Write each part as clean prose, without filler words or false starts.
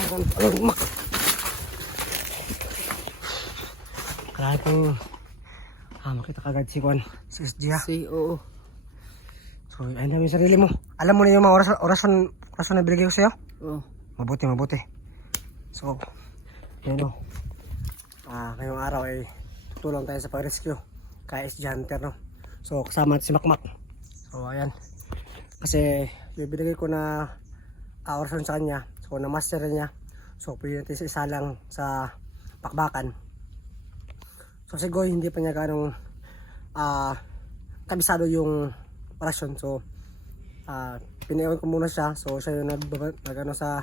Mak. Kaya kong makita kagad si Juan, si SG ha. Oo. So, ayun namin sarili mo. Alam mo na yung mga orason na binigay ko sa'yo? Oo. Mabuti. So, yun o. Ngayong araw ay tutulong tayo sa pag-rescue kay SG Hunter, no? So, kasama natin si Makmak. So, ayan. Kasi, yung binigay ko na orason sa kanya, so, na-master niya. So, pwede natin isa lang sa pakbakan. So, si Goy, hindi pa niya ganong kabisado yung orasyon. So, pinayawan ko muna siya. So, siya yung nag-ano sa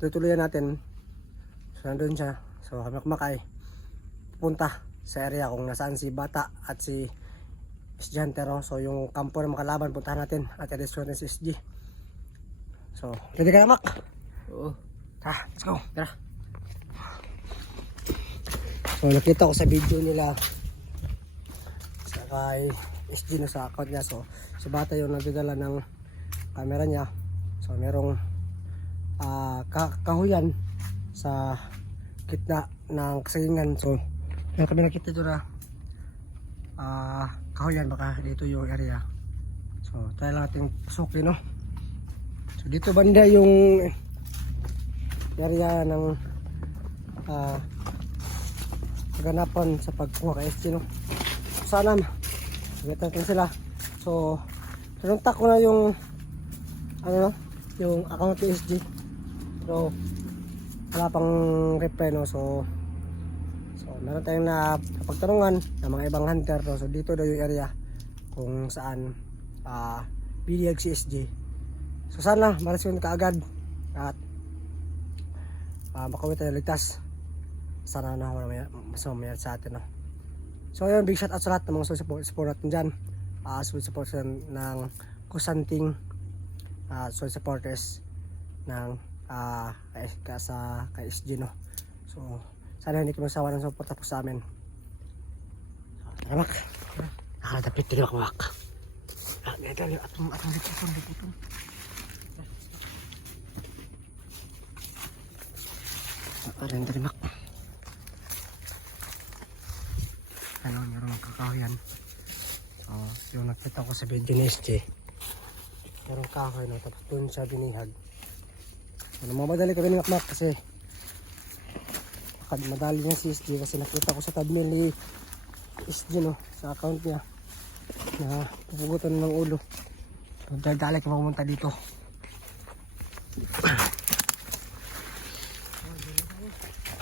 tutuloyan natin. So, nandun siya. So, Makmak ay pupunta sa area kung nasaan si Bata at si SG Hunter. So, yung kampo na makalaban, puntahan natin at i-rescue natin si SG. So, ready ka na, Mak? Oo. Tara, let's go. Tara. So, nakita ko sa video nila sa kay SG no, sa account niya. So, si Bata yung nagdadala ng camera niya. So, merong kahuyan sa gitna ng kasagingan. So, meron kami nakita dito na kahuyan, baka dito yung area. So, tayo lang natin pasukin, no? So, dito banda yung area ng ganapan sa pagkuha kay SG, no? So, sana magatan natin sila. So, sinuntak ko na yung yung account ni SG, pero wala pang reply, no? So meron tayong napagtanungan ng mga ibang hunter, no? So dito daw yung area kung saan biniyag si SG. So sana maresyon kaagad at makawin tayo ligtas. Sana na mas mamaya sa atin, no? So yun, big shout out sa lahat ng mga support natin dyan. Support ng Kusanting, supporters ng kay SG, no? So sana hindi ko masawa ng suporta po sa amin. So, tara, Mak. Nakadapit din ako, Mak. Ito yung atong liputon. Rin, Mak. Ano, meron ng kakahuyan. Yung nakita ko sa video ni SG, merong kahoy, no? Tapos doon siya binihag. So, mamadali kami ni Makmak kasi madali niya si SG, kasi nakita ko sa thumbnail ni SG, no, sa account niya na pupugutan ng ulo. So, dali ka pumunta dito.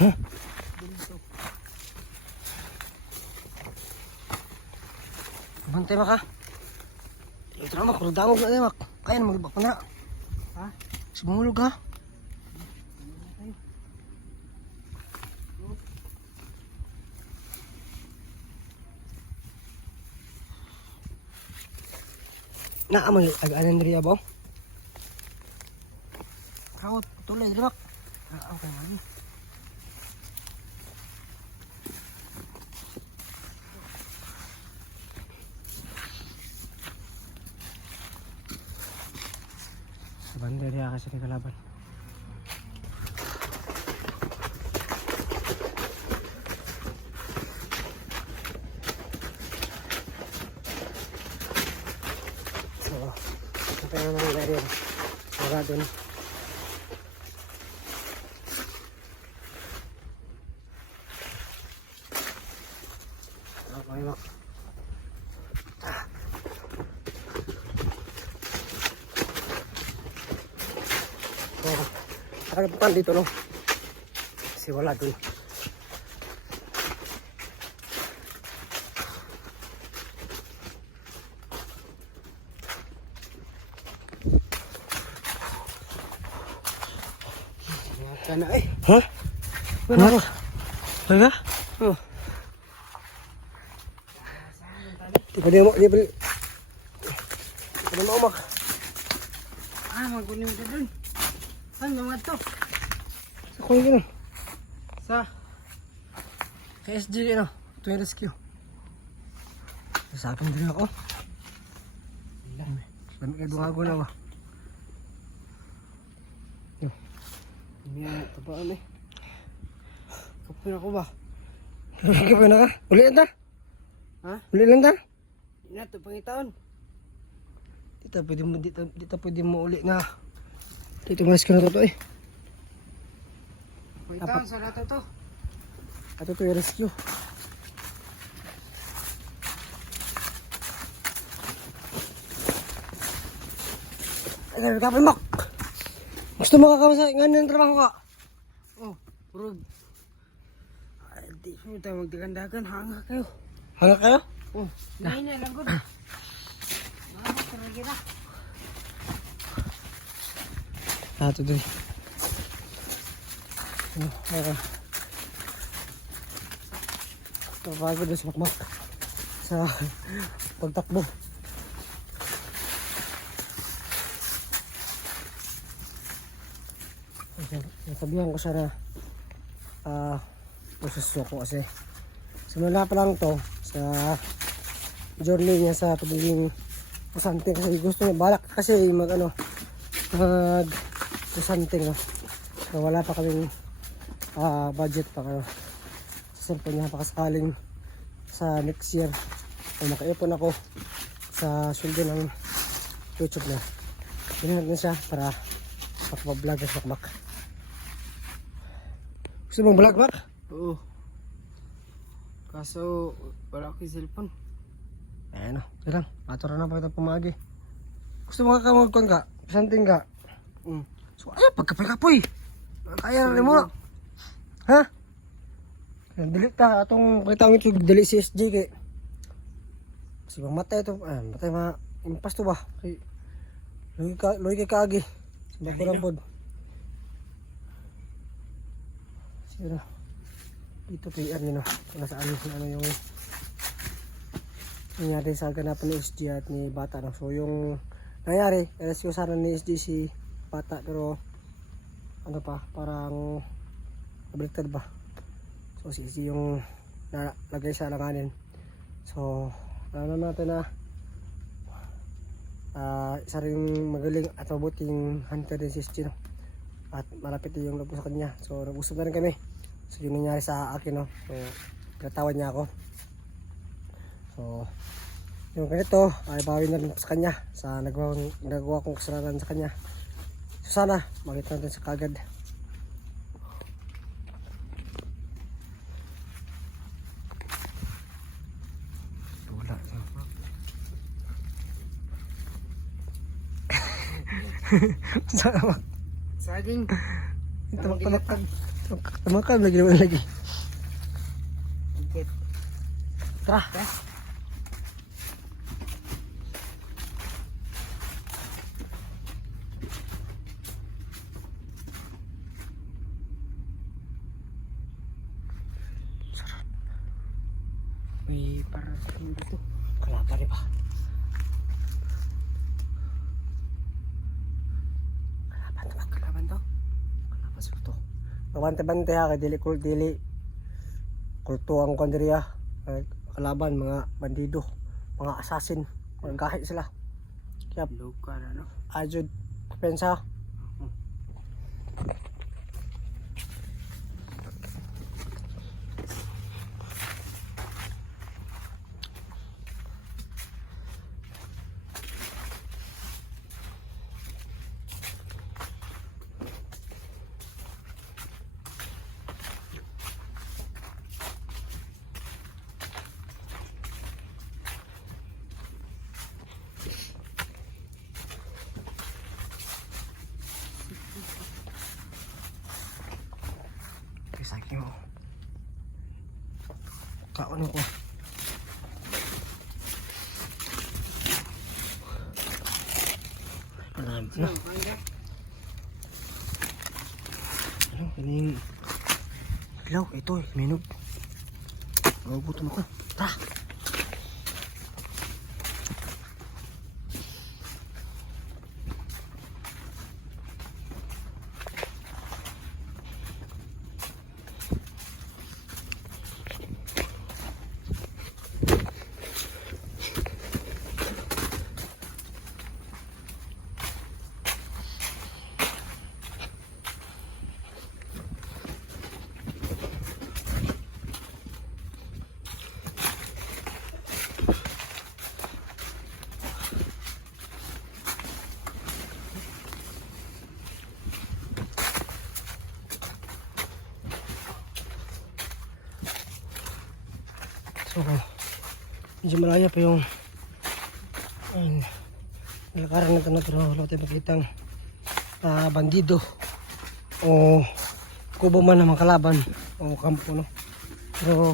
Huh? Bantay, Mak, ha? Ito na, Mak, rudangog na, Mak. Kaya na magbak na. Ha? Sumulog, ha? Naamoy ag-anan riya ba? Kawat tulay, Mak. Okay, man. Banda riya kasi ni kalaban. So, ito yung mga area. Wala dun. Okay, Mak. Nakaliputan dito, no? Kasi wala dun. Sana eh. Ha? Ano? Ano? Oh. Di ba mo? Di ba mo, Mak? Magkunin mo dun. Saan mga to? Sa kuya yun. Sa Kay SG, ano? Ito yung rescue. Sa akin din ako. Dami kayo dungago na ba? Hindi na tabaan eh. Kapin ako ba? Kapag na ka? Uli lang ta? Ha? Uli lang ta? Hindi na ito pangitaon. Di ta pwede mo uli na. Dito malas ko na to eh. Pangitaon sa lahat to. Ato to yung rescue. Ay, kapal mo! Gusto mo kakama sa ngayon ng trabaho ka? Oh, bro. Ay, di mo tayo magdagandagan. Hanga kayo. Hanga kayo? Oh, hindi na lang ko. Talaga na. Ato to eh. Napagod na si Makmak sa pagtakbo. Nasabihan ko siya na pususo ko kasi simula pa lang to sa journey niya sa pagiging pusante kasi gusto niya balak kasi mag pusante no. So, wala pa kaming budget pa kayo sa cellphone niya pakasakaling sa next year ay makaipon ako sa sweldo ng YouTube na ginamit na siya para makapablog sa Makmak. Gusto mong vlog, Mak? Oo. Kaso, wala ko yung cellphone. Ayan o, sige lang. Atura na pa kita pumagi. Gusto mo kakamagkon ka? Pisanting ka? So, ayaw, pagkapoy-kapoy. Kaya na rin mo na. Ha? Dili ka, atong kita mo ito, dili si SJ kay. Kasi bang matay ito, matay mga impas to ba? Kay, loy kay kaagi. Bako lang pod. Sige na. Dito PR nyo na. Kung nasaan ano yung nangyari sa ganapan ni SG at ni Bata. No? So yung nangyari, rescue sana ni SG si Bata pero ano pa, parang nabaliktad ba. So si SG yung nalagay sa alanganin. So alam natin na isa rin magaling at mabuting hunter din si SG. No? At malapit yung labo sa kanya. So nag-usap na rin kami. So yun nangyari sa akin, no. So pinatawad niya ako. So yung ganito ay bawin na rin sa kanya sa nagawa kong kasalanan sa kanya. So sana makita natin sa kagad. Wala. Sama. Saging. Tamak-tamak. Tamak-tamak lagi naman lagi. Higit. Tara. May parating dito. Kalaban rin ba? Kalaban to. Kalaban sa ito. Mabante-bante ha, kay dili kulto ang kandiriya. Kalaban, mga bandido, mga assassin, mga gahi sila. Kaya Luka na no. ajud pensa. Sakit mo. Kaon ko. Alam na. Ano, kaning ilaw, ito eh, minog. Magutom ako. Tara. So, medyo malaya pa yung ayun, nilakaran natin na pero wala tayo makitang bandido o kubo man ng mga kalaban o kampo, no? Pero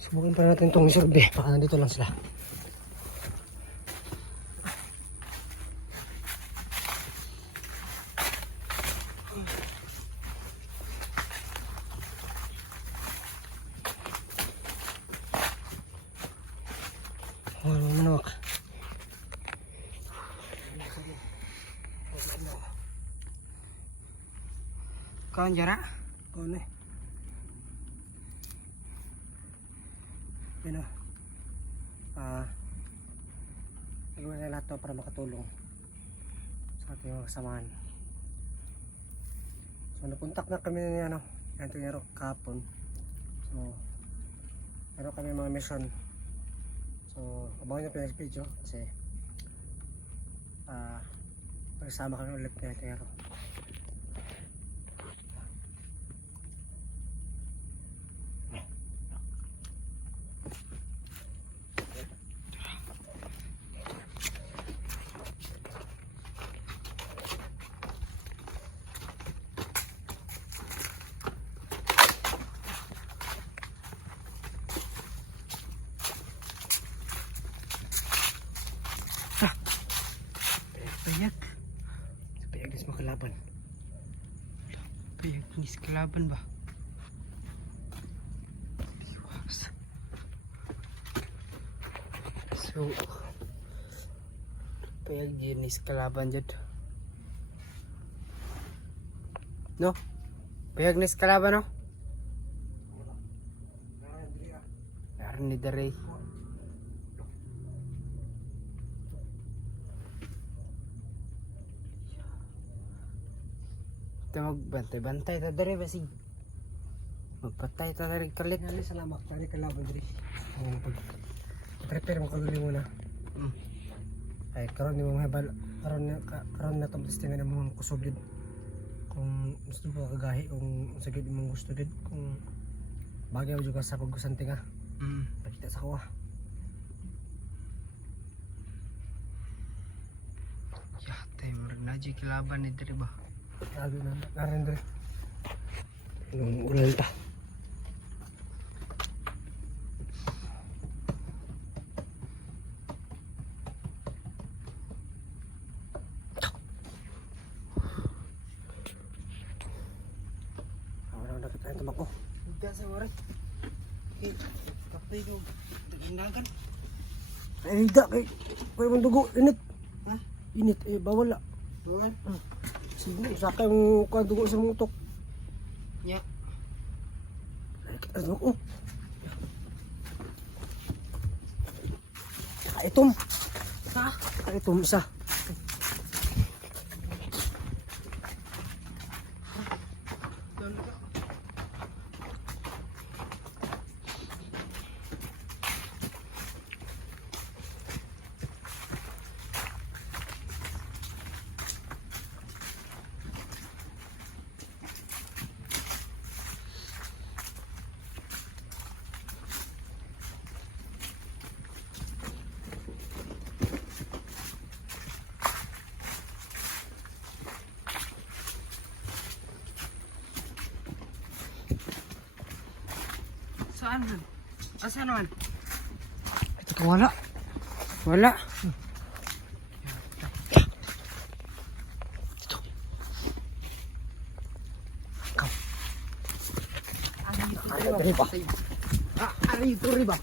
subukan pa natin itong isurbe, baka nandito lang sila. Wala manawak. Kawan jarak. Kung ano eh. Yun o. Nagawa na lahat to para makatulong sa ating mga kasamahan. So napuntak na kami ni Antonio kahapon. So meron kami mga mission. So abangan nyo pa yung video kasi magsama kami ulit ni Antonio. Payak. Payag dis makalaban. Payak ni kelaban ba? Biwas. So payak jenis kelaban jad. No? Payak ni kelaban no? Yaran ni dari. Magbantay-bantay ta dere basig. Magpatay ta dere kalit. Kaya salamat tani kalaban diri. Prepare mo kaguli muna. Ay karon ni mo mahibal karon na tong testingan mo kusog gid. Kung gusto mo kagahi kung sagid mo gusto gid kung bagay mo juga sa paggusanting ha. Pakita sa kuha. Ya, tayo maranaji kelaban ni dere ba? Lagi na narin diri. Nung ulan ta. Awala na kita tumak ko. Udah sa waray. Kapay ko. Dagandagan. Ay da kay mong dugo init. Ha? Init bawal la. Bawal? Sige, sakay mo ka dugo sa mutok. Ya. Ay kita dugo. Kaitom. Ha? Kaitom isa. Saan man? Asan man? Ito ka wala. Wala. Ito. Ikaw. Ari ba? Ari ito riba.